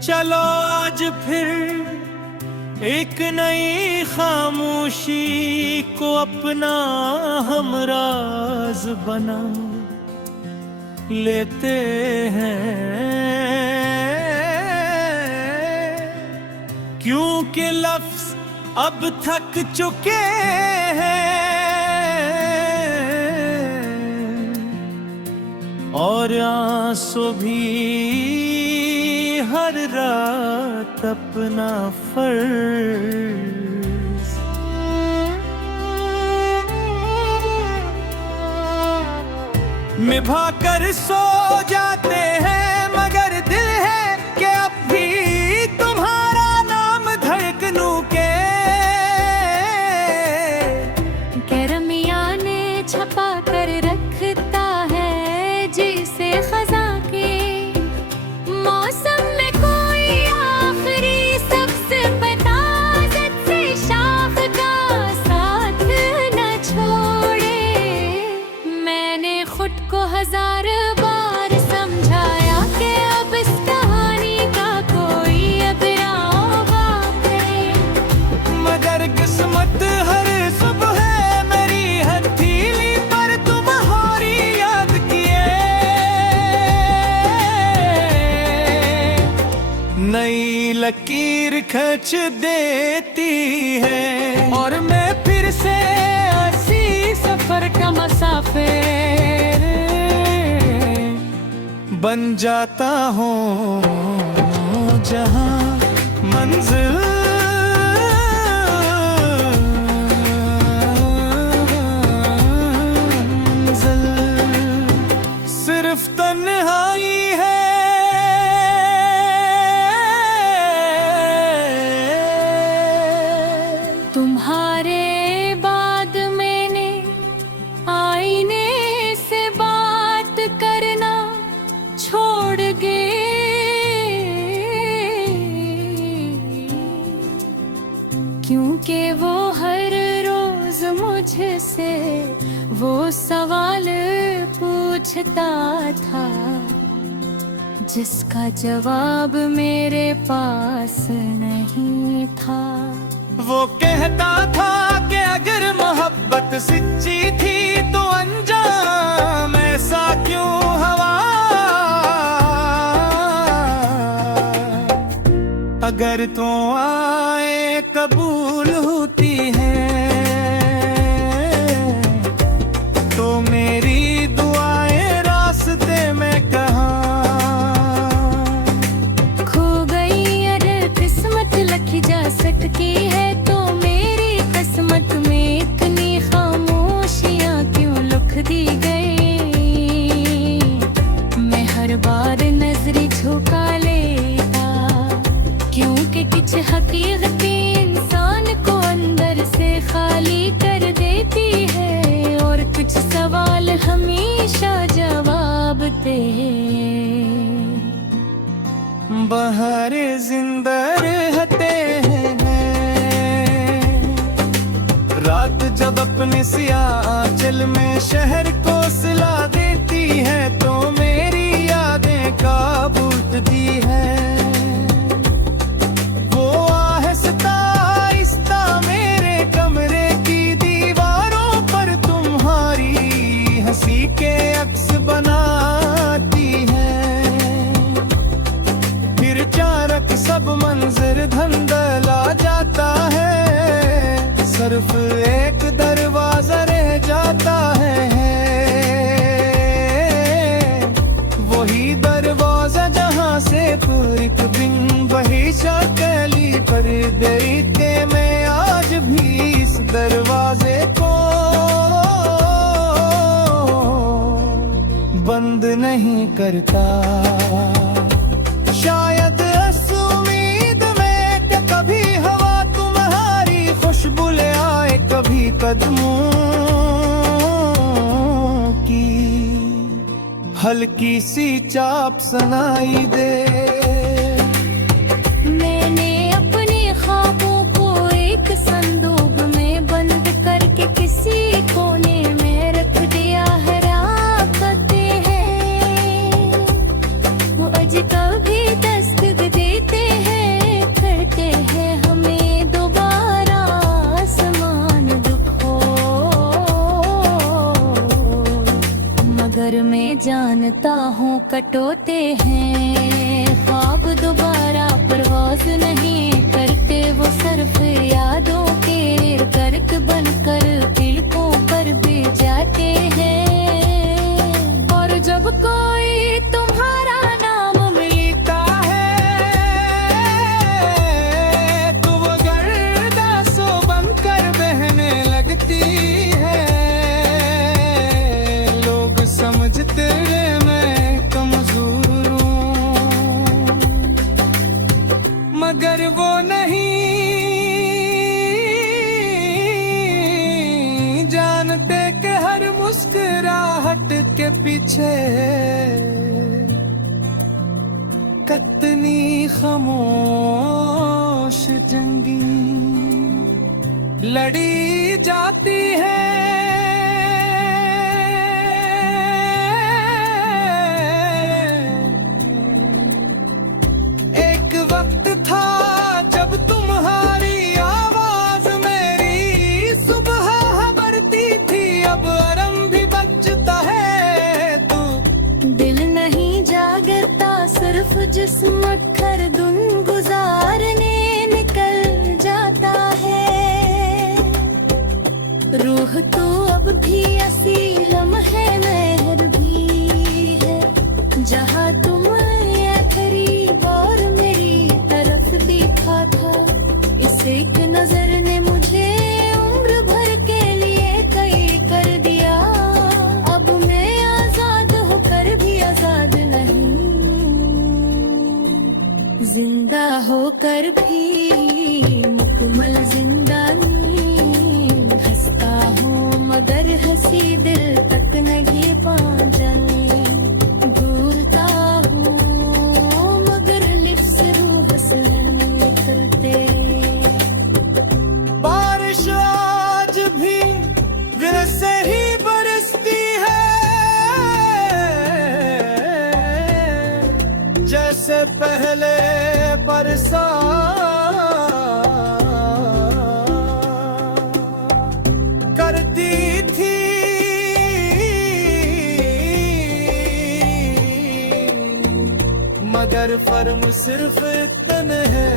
चलो आज फिर एक नई खामोशी को अपना हमराज बना लेते हैं, क्योंकि लफ्ज अब थक चुके हैं और आंसू भी हर रात अपना फर्ज निभा कर सो जाते हैं, मगर दिल है कि अब भी तुम्हारा नाम धड़कनों के रमिया ने छपा कर रखता है जिसे खजा के मौसम में कोई आखिरी सबसे बताजत से शाख का साथ न छोड़े। मैंने खुद को हजार बार समझाया कि अब इस कहानी का कोई अगराव बाप है, मगर किस्मत हर सुबह मेरी हथेली पर तुम्हारी याद किए नई लकीर खींच देती है और मैं फिर से ऐसी सफर का मुसाफिर बन जाता हूँ जहाँ मंजिल सिर्फ तन्हाई है। तुम्हारे बाद मैंने आईने से बात करना छोड़ गए, क्योंकि वो हर रोज मुझसे वो सवाल पूछता था जिसका जवाब मेरे पास नहीं था। वो कहता था कि अगर मोहब्बत सच्ची थी तो अंजाम ऐसा क्यों हवा, अगर तो आए कबूल होती है तो मेरी दुआएं रास्ते में कहाँ खो गई अगर किस्मत लिखी जा सकती है तो मेरी किस्मत में इतनी खामोशियाँ क्यों लिख दी गई। मैं हर बार नजरें झुका लेता क्योंकि कुछ हकीकतें इंसान को अंदर से खाली कर देती है और कुछ सवाल हमेशा जवाब दे। बहारे जिंदा रहते हैं रात जब अपने सियाह आंचल में शहर को सिला देती है तो मेरी यादें काबू उठती है। वो आहिस्ता आहिस्ता मेरे कमरे की दीवारों पर तुम्हारी हंसी के अक्स बनाती है। फिर अचानक सब मंजर धंधला जाता है, सिर्फ एक दरवाजा रह जाता है। वही दरवाजा जहाँ से एक दिन वही शक्ली पर देते मैं आज भी इस दरवाजे को बंद नहीं करता। शायद इस उम्मीद में कि कभी हवा तुम्हारी खुशबू ले आए, कभी कदमों की हल्की सी चाप सुनाई दे। मैंने अपने ख्वाबों को एक संदूक में बंद करके किसी कोने में रख दिया है। राकते हैं वो अज कभी दस्तक देते बटोते हैं। ख्वाब दोबारा परवाज नहीं करते, वो सिर्फ यादों के गर्क बनकर तिलकों पर भी जाते हैं। और जब कोई तुम्हारा नाम मिलता है तो वो गर्दासों बनकर बहने लगती है। लोग समझते मैं कमजोर हूँ, मगर वो नहीं जानते कि हर मुस्कुराहट के पीछे कितनी खामोश जंगी लड़ी जाती है। एक वक्त था जब तुम्हारी आवाज मेरी सुबह भरती थी, अब अरम भी बजता है तू। दिल नहीं जागता, सिर्फ जिस्म अक्खर धुन गुजारने निकल जाता है। रूह तो अब भी असीलम है, महर भी है। जहाँ तुम आखिरी बार मेरी तरफ देखा था, इस एक नजर ने मुझे उम्र भर के लिए कैद कर दिया। अब मैं आजाद होकर भी आजाद नहीं, जिंदा होकर भी मुकम्मल जिंदा नहीं। हंसता हूँ मगर हंसी दिल तक नहीं पहुँचनी। भूलता हूँ मगर लिप्स रूह से नहीं करते। बारिश आज भी वैसे ही बरसती है, जैसे पहले बरसा करती थी। मगर फर्म सिर्फ इतने है